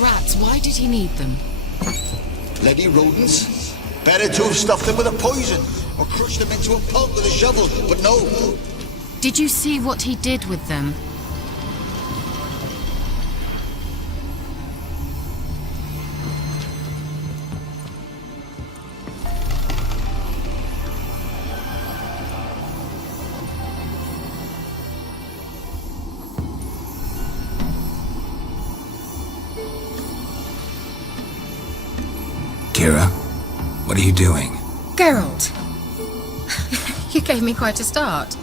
rats, why did he need them? Bloody rodents. Better to have stuffed them with a poison, or crushed them into a pulp with a shovel, but no. Did you see what he did with them? Keira, what are you doing? Geralt! You gave me quite a start.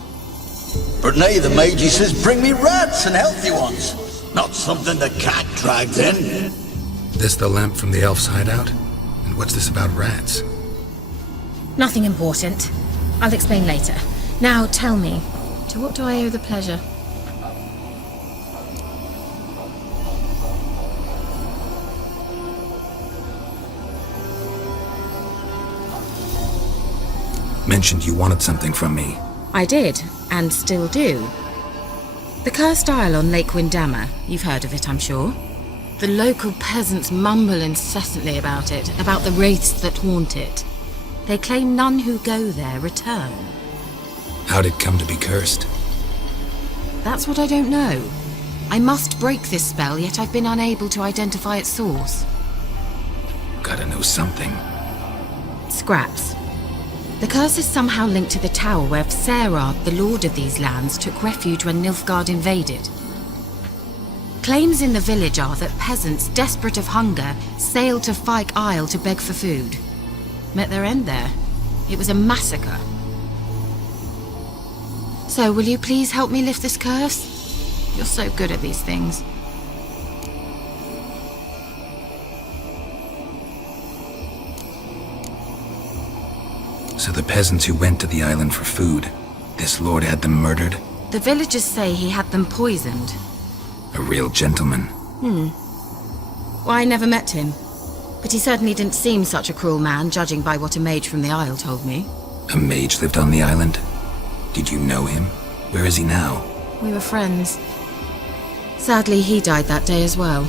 But nay, the Magi says bring me rats and healthy ones. Not something the cat dragged in. This the lamp from the elf's hideout? And what's this about rats? Nothing important. I'll explain later. Now tell me, to what do I owe the pleasure? Mentioned you wanted something from me. I did, and still do. The cursed isle on Lake Windammer, you've heard of it, I'm sure. The local peasants mumble incessantly about it, about the wraiths that haunt it. They claim none who go there return. How'd it come to be cursed? That's what I don't know. I must break this spell, yet I've been unable to identify its source. Gotta know something. Scraps. The curse is somehow linked to the tower where Sarah, the lord of these lands, took refuge when Nilfgaard invaded. Claims in the village are that peasants, desperate of hunger, sailed to Fyke Isle to beg for food. Met their end there. It was a massacre. So, will you please help me lift this curse? You're so good at these things. So the peasants who went to the island for food, this lord had them murdered? The villagers say he had them poisoned. A real gentleman. Well, I never met him. But he certainly didn't seem such a cruel man, judging by what a mage from the Isle told me. A mage lived on the island? Did you know him? Where is he now? We were friends. Sadly, he died that day as well.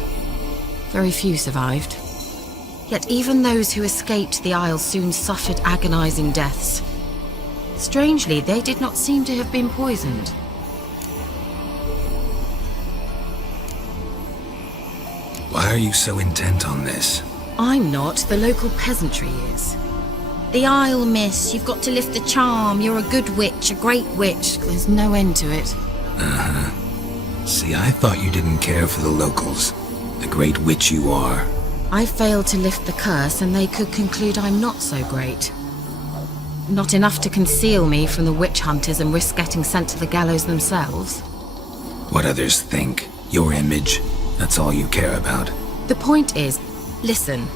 Very few survived. Yet even those who escaped the Isle soon suffered agonizing deaths. Strangely, they did not seem to have been poisoned. Why are you so intent on this? I'm not, the local peasantry is. The Isle, miss, you've got to lift the charm. You're a good witch, a great witch. There's no end to it. See, I thought you didn't care for the locals. The great witch you are. I failed to lift the curse, and they could conclude I'm not so great. Not enough to conceal me from the witch hunters and risk getting sent to the gallows themselves. What others think, your image, that's all you care about. The point is, listen,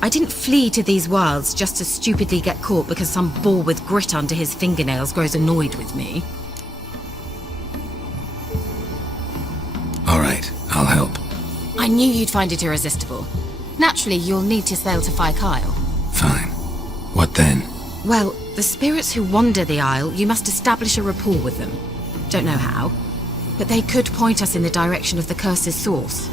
I didn't flee to these wilds just to stupidly get caught because some boar with grit under his fingernails grows annoyed with me. All right, I'll help. I knew you'd find it irresistible. Naturally, you'll need to sail to Fyke Isle. Fine. What then? Well, the spirits who wander the Isle, you must establish a rapport with them. Don't know how, but they could point us in the direction of the curse's source.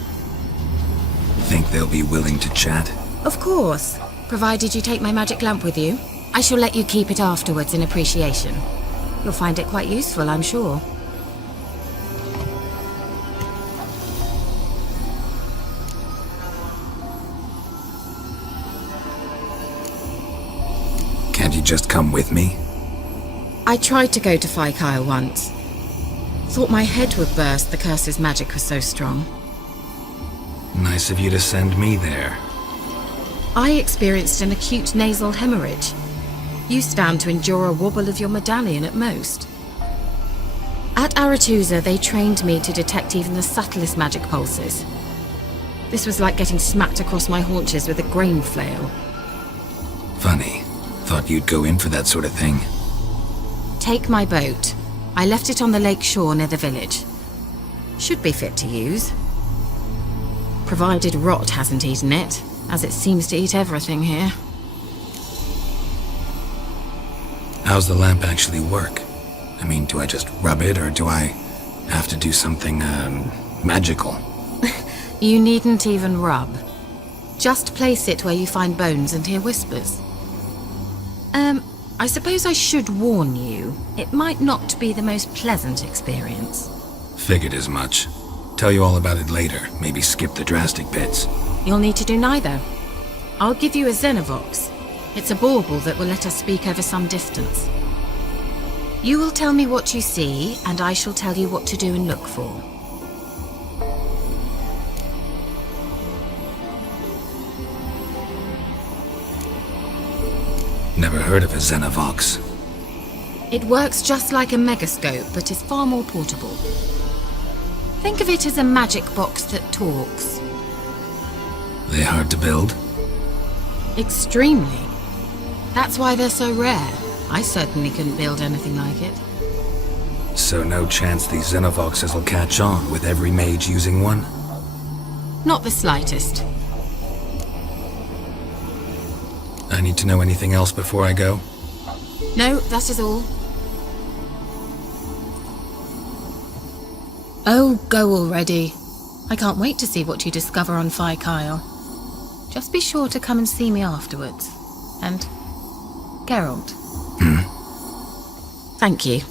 Think they'll be willing to chat? Of course, provided you take my magic lamp with you. I shall let you keep it afterwards in appreciation. You'll find it quite useful, I'm sure. Can't you just come with me? I tried to go to Fyke Isle once. Thought my head would burst, the curse's magic was so strong. Nice of you to send me there. I experienced an acute nasal hemorrhage. You stand to endure a wobble of your medallion at most. At Aretusa, they trained me to detect even the subtlest magic pulses. This was like getting smacked across my haunches with a grain flail. Funny. Thought you'd go in for that sort of thing. Take my boat. I left it on the lake shore near the village. Should be fit to use. Provided rot hasn't eaten it, as it seems to eat everything here. How's the lamp actually work? I mean, do I just rub it, or do I have to do something, magical? You needn't even rub. Just place it where you find bones and hear whispers. I suppose I should warn you, it might not be the most pleasant experience. Figured as much. Tell you all about it later, maybe skip the drastic bits. You'll need to do neither. I'll give you a Xenovox. It's a bauble that will let us speak over some distance. You will tell me what you see, and I shall tell you what to do and look for. Never heard of a Xenovox. It works just like a megascope, but is far more portable. Think of it as a magic box that talks. They hard to build? Extremely. That's why they're so rare. I certainly couldn't build anything like it. So no chance these Xenovoxes will catch on with every mage using one? Not the slightest. I need to know anything else before I go? No, that is all. Oh, go already. I can't wait to see what you discover on Fyke Isle. Just be sure to come and see me afterwards. And Geralt. Thank you.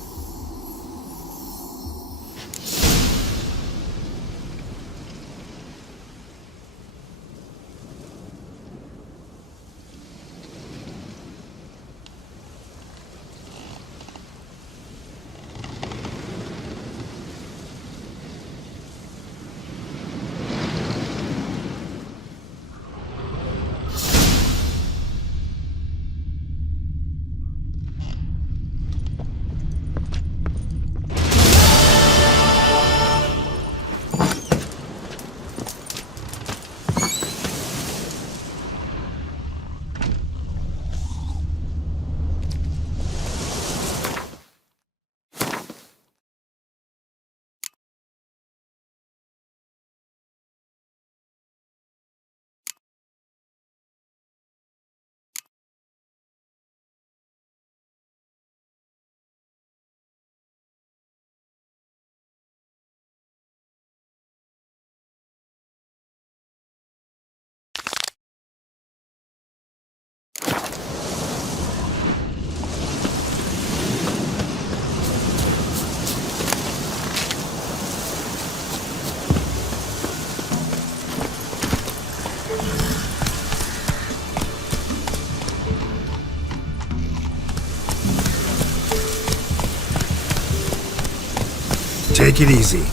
Take it easy.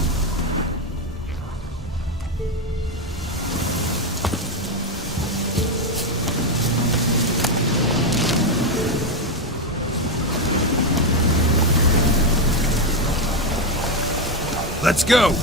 Let's go!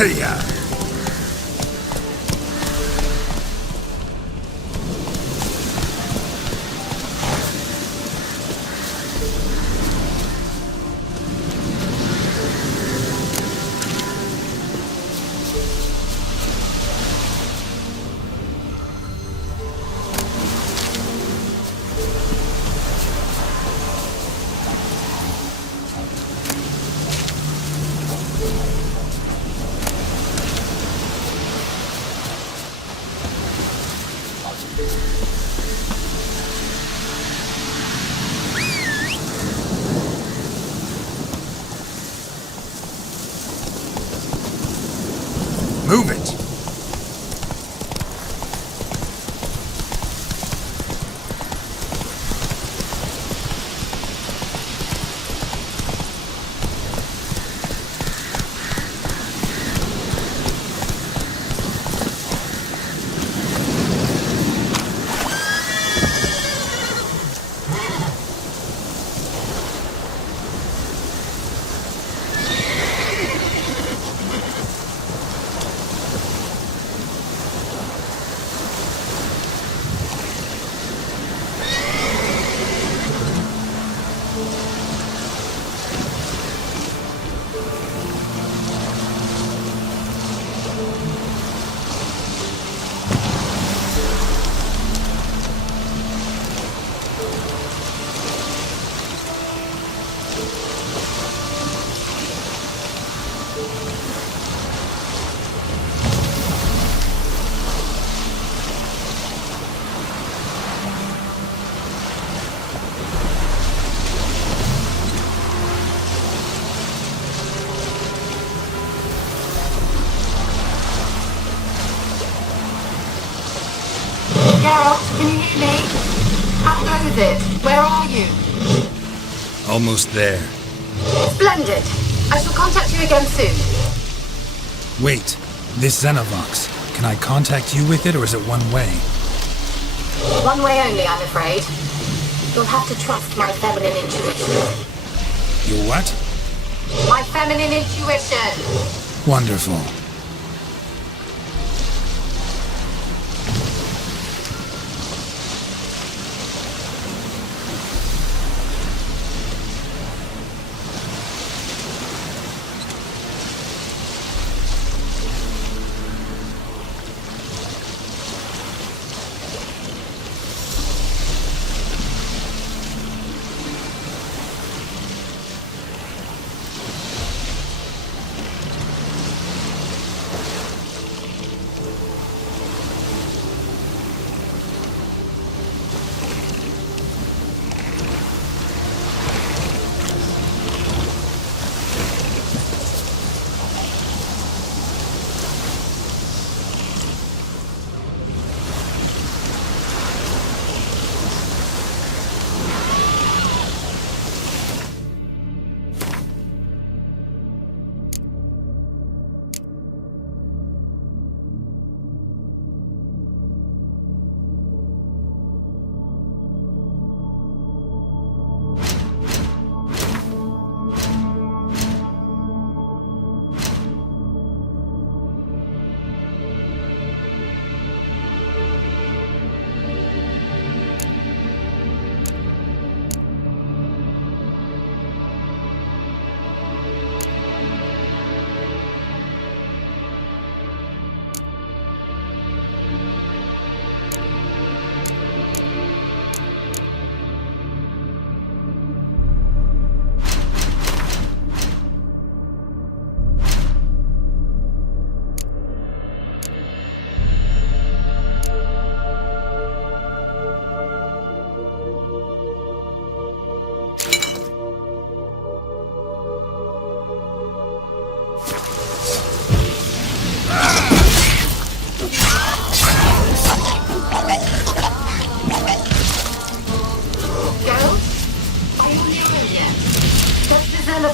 Hey-ya! Move it! Geralt, can you hear me? How goes it? Where are you? Almost there. Splendid. I shall contact you again soon. Wait, this Xenovox. Can I contact you with it, or is it one way? One way only, I'm afraid. You'll have to trust my feminine intuition. Your what? My feminine intuition. Wonderful.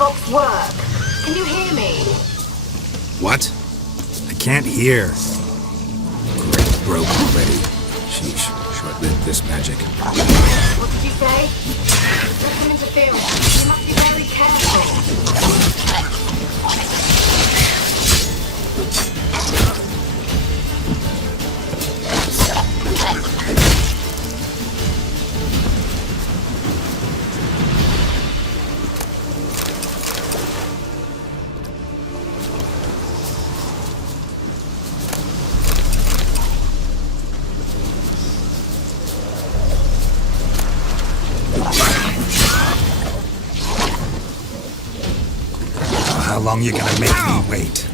clocks work. Can you hear me? What? I can't hear. Great, broke already. Sheesh, short-lived this magic. What did you say? There's some interference. You must be very careful. How long you gonna make me wait?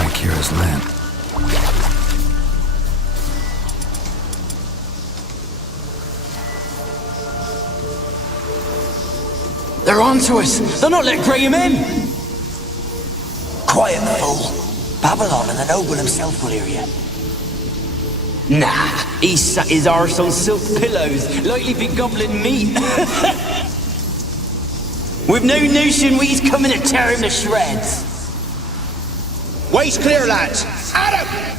try Keira's lamp. They're onto us! They'll not let Graham in! Quiet, fool. Babylon and the noble himself will hear you. Nah, he sat his arse on silk pillows, likely be gobbling meat. With no notion we's coming to tear him to shreds. Way's clear, lads. At him!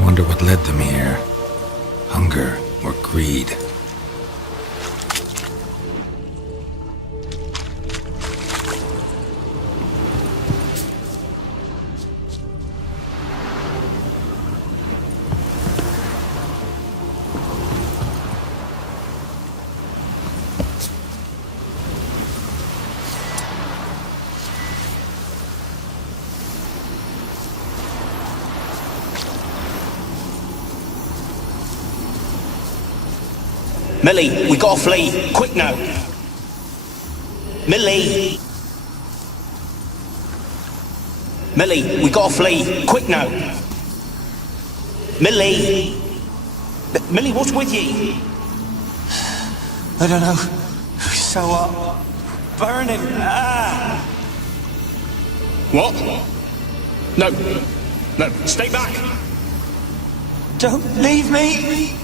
Wonder what led them here. Hunger or greed? Millie, we gotta flee. Quick now. Millie. Millie, we gotta flee. Quick now. Millie. Millie, what's with you? I don't know. So what? Burning. Ah. What? No. No, stay back. Don't leave me.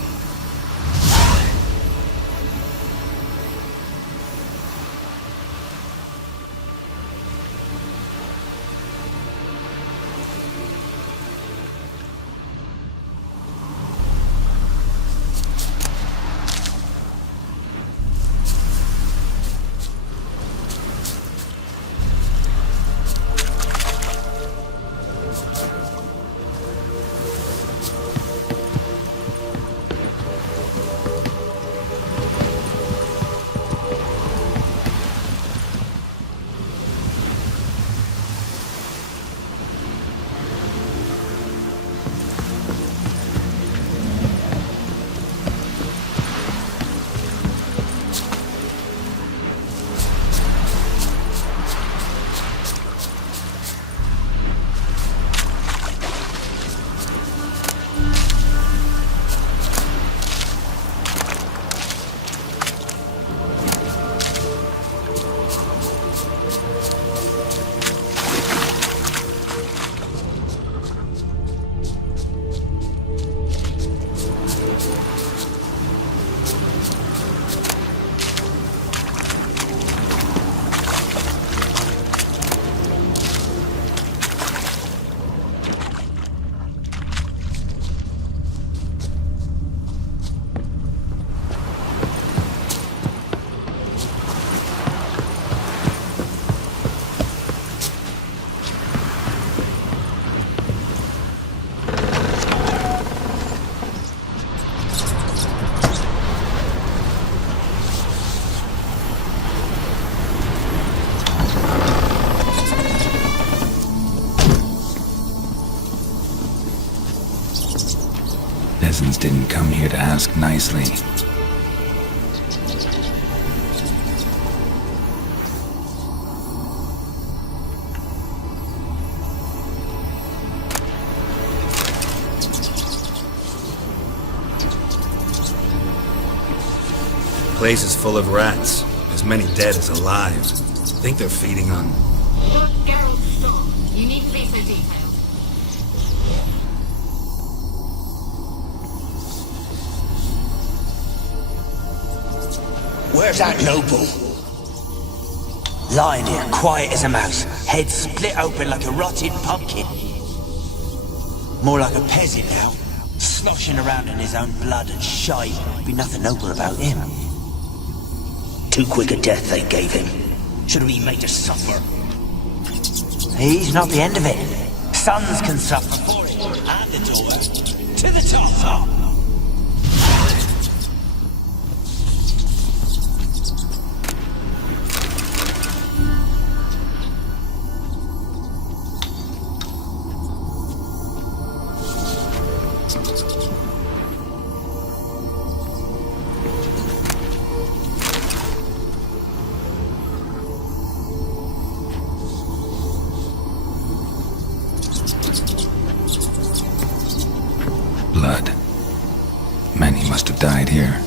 come here to ask nicely. Place is full of rats. As many dead as alive. Think they're feeding on... Gerald's store. You need to be so detailed. Where's that noble? Lying here, quiet as a mouse, head split open like a rotted pumpkin. More like a peasant now, sloshing around in his own blood and shite. Be nothing noble about him. Too quick a death they gave him. Should have been made to suffer. He's not the end of it. Sons can suffer for it. And the daughter. To the top. Blood. Many must have died here.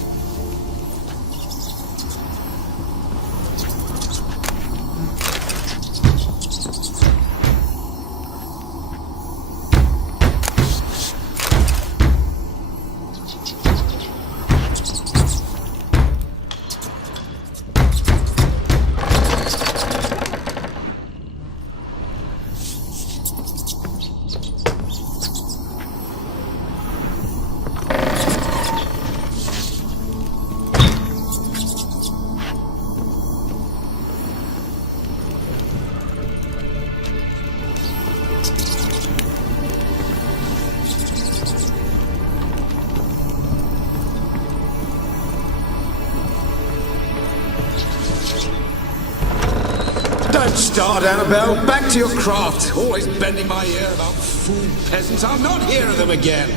Don't start, Annabelle. Back to your craft. Always bending my ear about fool peasants. I'll not hear of them again.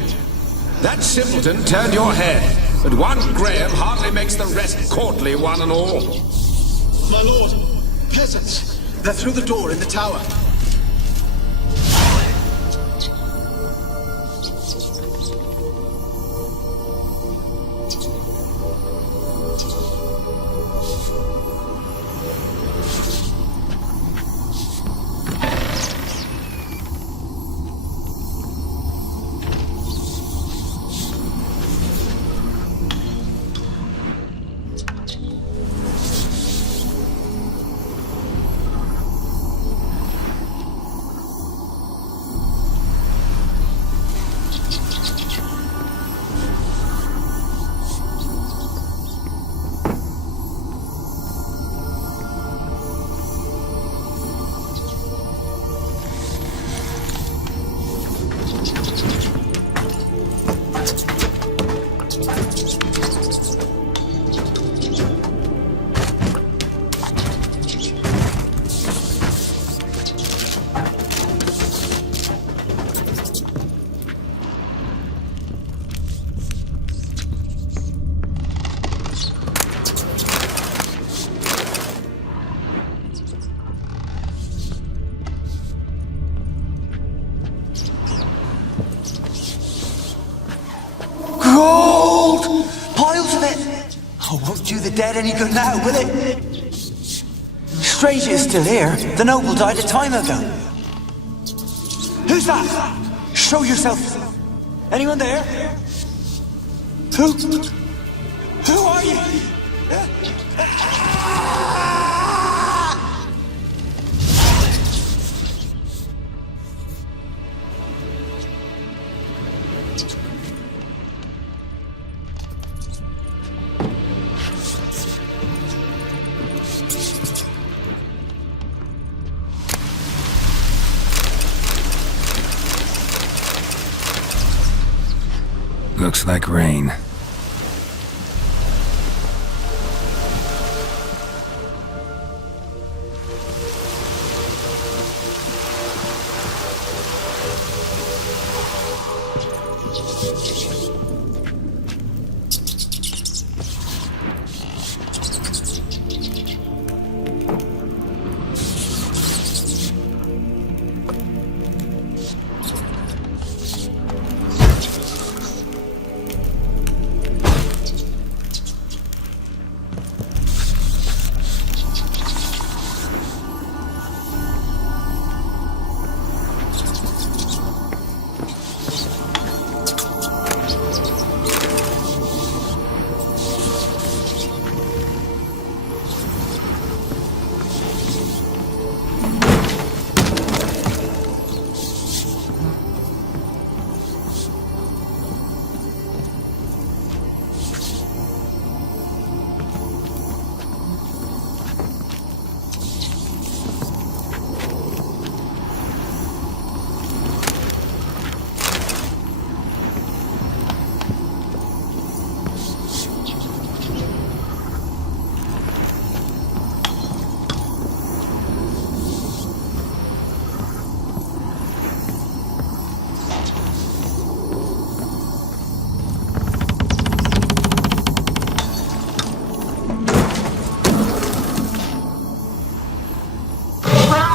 That simpleton turned your head, but one Graham hardly makes the rest courtly, one and all. My lord, peasants. They're through the door in the tower. Gold! Piles of it! Oh, won't do the dead any good now, will it? Strange it's still here. The noble died a time ago. Who's that? Show yourself. Anyone there? Who? Who are you? Looks like rain.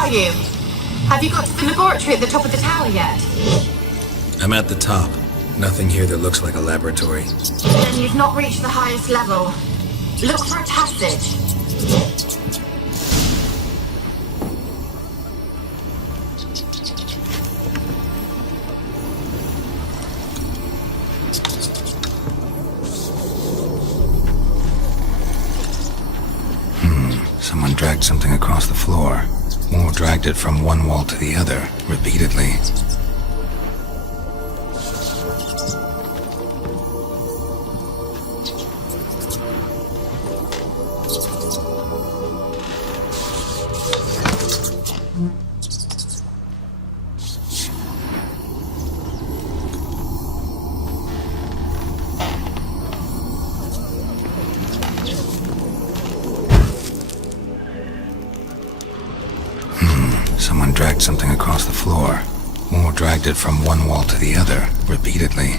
are you? Have you got to the laboratory at the top of the tower yet? I'm at the top. Nothing here that looks like a laboratory. Then you've not reached the highest level. Look for a passage. Someone dragged something across the floor. Or dragged it from one wall to the other, repeatedly. Someone dragged something across the floor, or dragged it from one wall to the other, repeatedly.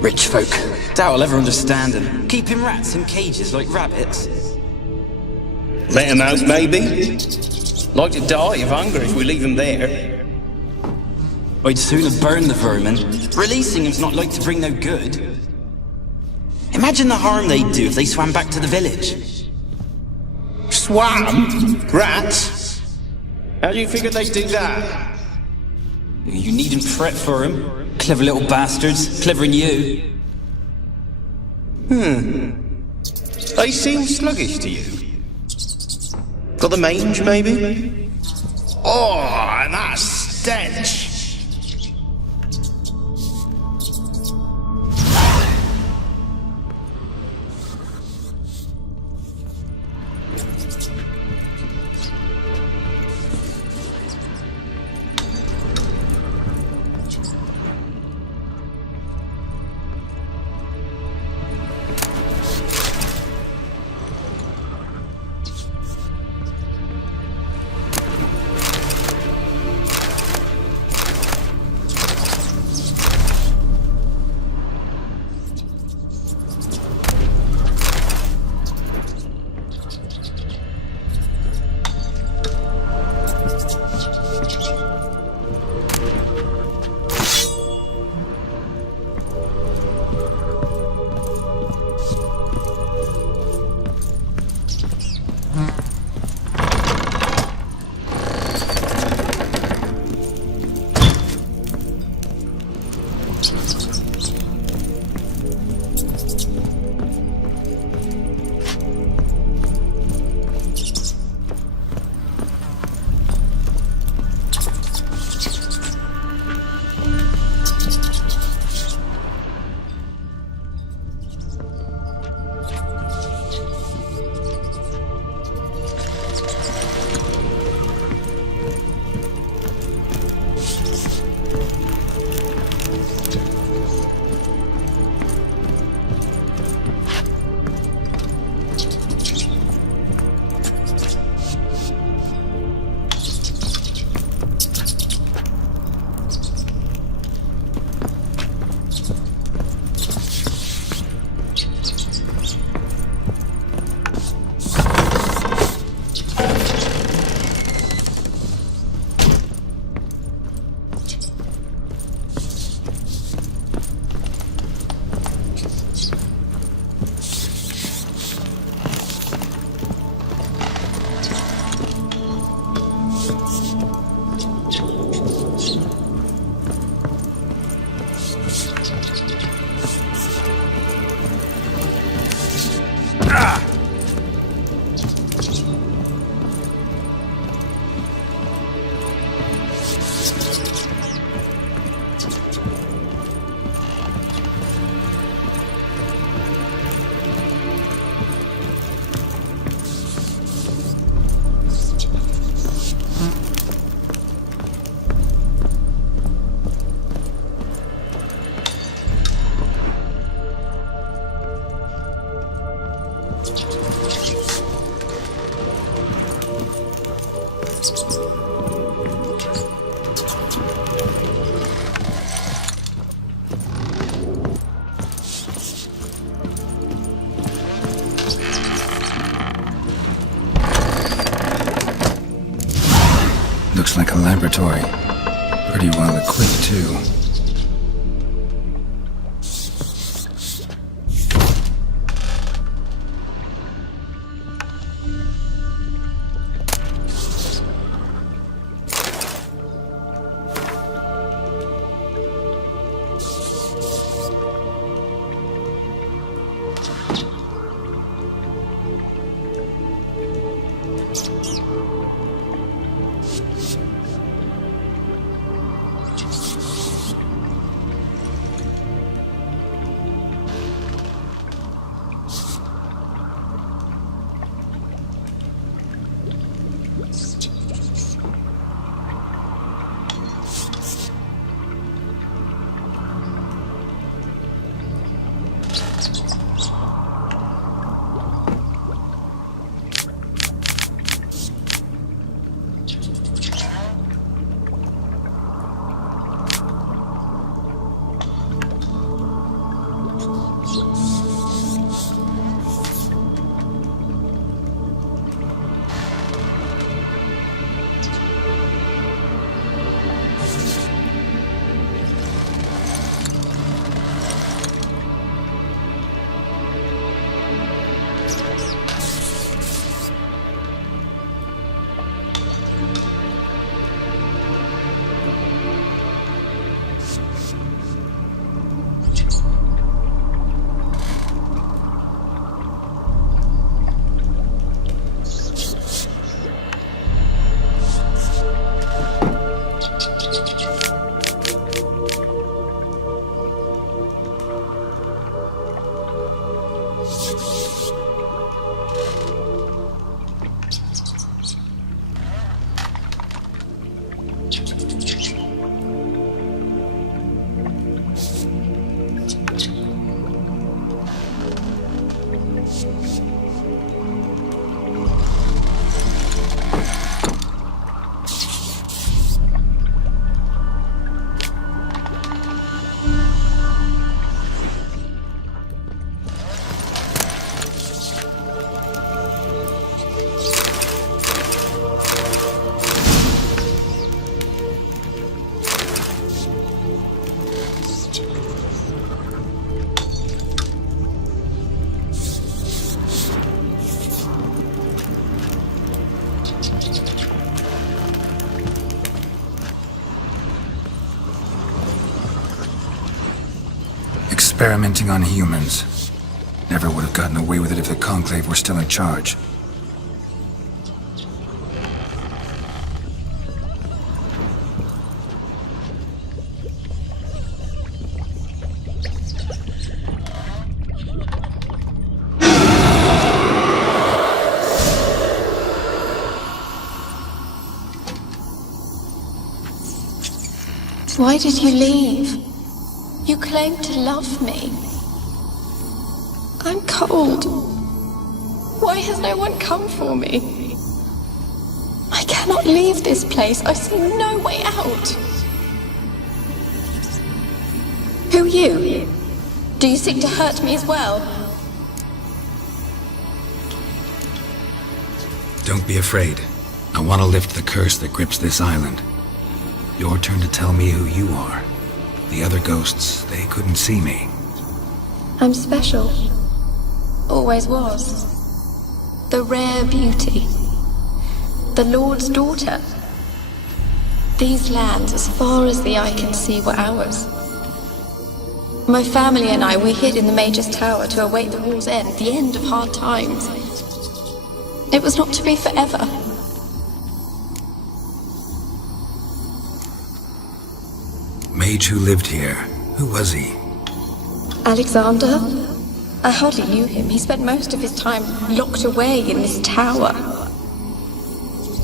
Rich folk. Doubt I'll ever understand them. Keeping rats in cages like rabbits. Let them out, maybe? Like to die of hunger if we leave them there. I'd sooner burn the vermin. Releasing them's not like to bring no good. Imagine the harm they'd do if they swam back to the village. Swam? Rats? How do you figure they'd do that? You needn't fret for them. Clever little bastards. Clever than you. They seem sluggish to you. Got the mange, maybe? Oh, and that stench! Looks like a laboratory. Pretty well equipped, too. Experimenting on humans. Never would have gotten away with it if the Conclave were still in charge. Why did you leave? You claimed to love me. I'm cold. Why has no one come for me? I cannot leave this place. I see no way out. Who are you? Do you seek to hurt me as well? Don't be afraid. I want to lift the curse that grips this island. Your turn to tell me who you are. The other ghosts, they couldn't see me. I'm special. Always was. The rare beauty. The Lord's daughter. These lands, as far as the eye can see, were ours. My family and I, we hid in the Major's tower to await the war's end, the end of hard times. It was not to be forever. Mage who lived here. Who was he? Alexander? I hardly knew him. He spent most of his time locked away in this tower.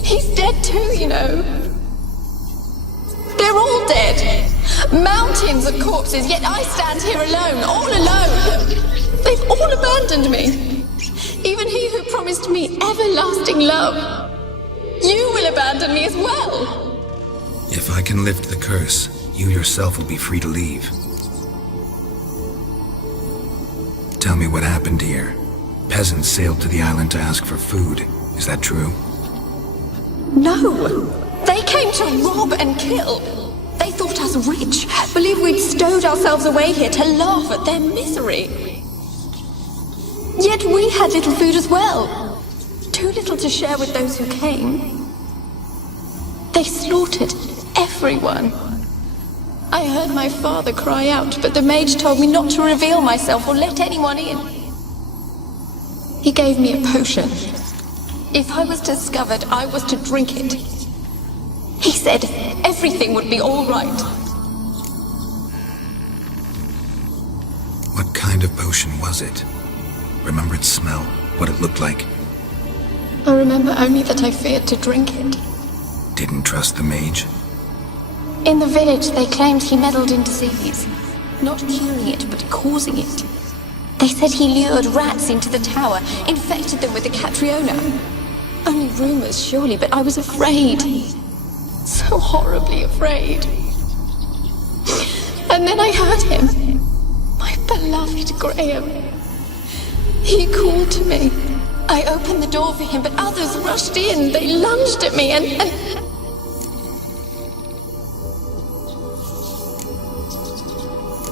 He's dead too, you know. They're all dead. Mountains of corpses, yet I stand here alone, all alone. They've all abandoned me. Even he who promised me everlasting love. You will abandon me as well. If I can lift the curse, you yourself will be free to leave. Tell me what happened here. Peasants sailed to the island to ask for food. Is that true? No. They came to rob and kill. They thought us rich, believed we'd stowed ourselves away here to laugh at their misery. Yet we had little food as well. Too little to share with those who came. They slaughtered everyone. I heard my father cry out, but the mage told me not to reveal myself or let anyone in. He gave me a potion. If I was discovered, I was to drink it. He said everything would be all right. What kind of potion was it? Remember its smell? What it looked like? I remember only that I feared to drink it. Didn't trust the mage? In the village, they claimed he meddled in disease. Not curing it, but causing it. They said he lured rats into the tower, infected them with the Catriona. Only rumors, surely, but I was afraid. So horribly afraid. And then I heard him. My beloved Graham. He called to me. I opened the door for him, but others rushed in. They lunged at me and...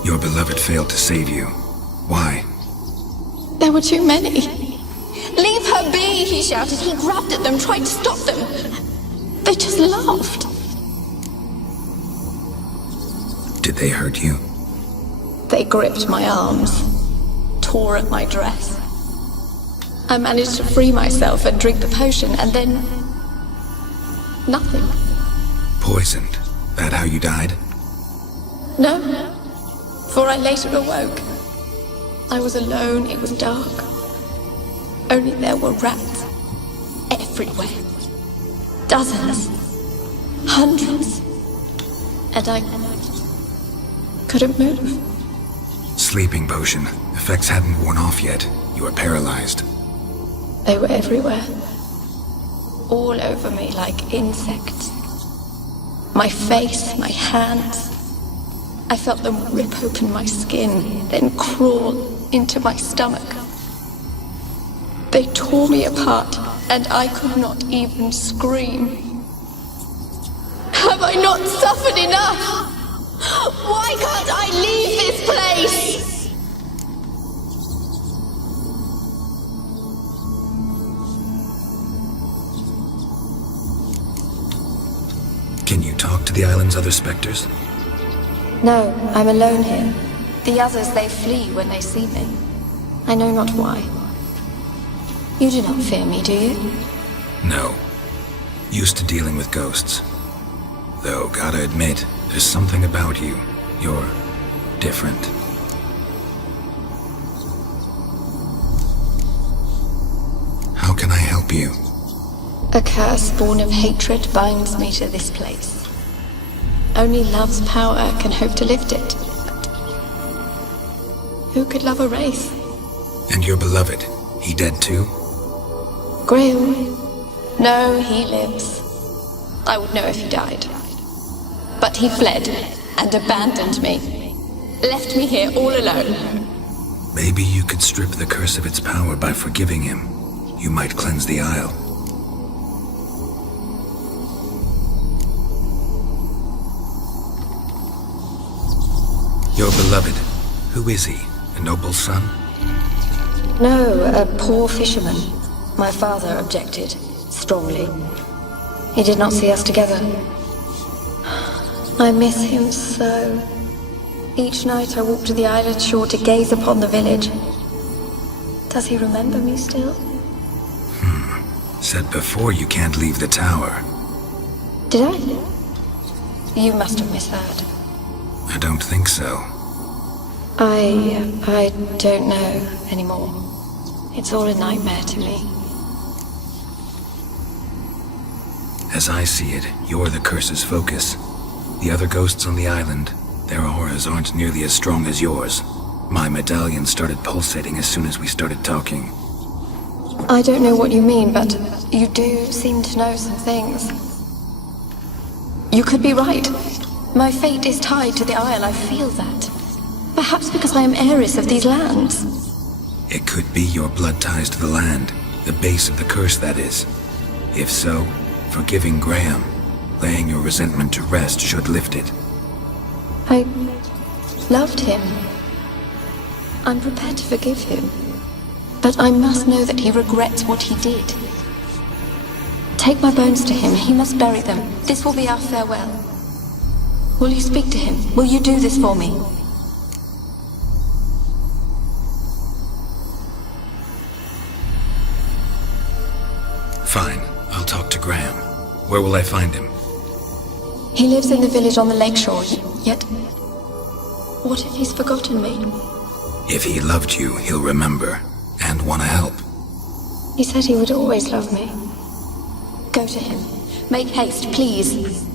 Your beloved failed to save you. Why? There were too many. Leave her be, he shouted. He grabbed at them, tried to stop them. They just laughed. Did they hurt you? They gripped my arms, tore at my dress. I managed to free myself and drink the potion, and then... nothing. Poisoned? That how you died? No. For I later awoke. I was alone, it was dark. Only there were rats. Everywhere. Dozens. Hundreds. And I couldn't move. Sleeping potion. Effects hadn't worn off yet. You were paralyzed. They were everywhere. All over me like insects. My face, my hands. I felt them rip open my skin, then crawl into my stomach. They tore me apart, and I could not even scream. Have I not suffered enough? Why can't I leave this place? Can you talk to the island's other specters? No, I'm alone here. The others, they flee when they see me. I know not why. You do not fear me, do you? No. Used to dealing with ghosts. Though, gotta admit, there's something about you. You're different. How can I help you? A curse born of hatred binds me to this place. Only love's power can hope to lift it. But who could love a wraith? And your beloved, he dead too? Graham? No, he lives. I would know if he died. But he fled and abandoned me. Left me here all alone. Maybe you could strip the curse of its power by forgiving him. You might cleanse the Isle. Your beloved, who is he? A noble son? No, a poor fisherman. My father objected, strongly. He did not see us together. I miss him so. Each night I walk to the island shore to gaze upon the village. Does he remember me still? Said before you can't leave the tower. Did I? You must have misheard. I don't think so. I don't know anymore. It's all a nightmare to me. As I see it, you're the curse's focus. The other ghosts on the island, their auras aren't nearly as strong as yours. My medallion started pulsating as soon as we started talking. I don't know what you mean, but you do seem to know some things. You could be right. My fate is tied to the Isle, I feel that. Perhaps because I am heiress of these lands. It could be your blood ties to the land, the base of the curse, that is. If so, forgiving Graham, laying your resentment to rest should lift it. I loved him. I'm prepared to forgive him. But I must know that he regrets what he did. Take my bones to him. He must bury them. This will be our farewell. Will you speak to him? Will you do this for me? Fine, I'll talk to Graham. Where will I find him? He lives in the village on the lakeshore, yet... What if he's forgotten me? If he loved you, he'll remember, and want to help. He said he would always love me. Go to him. Make haste, please.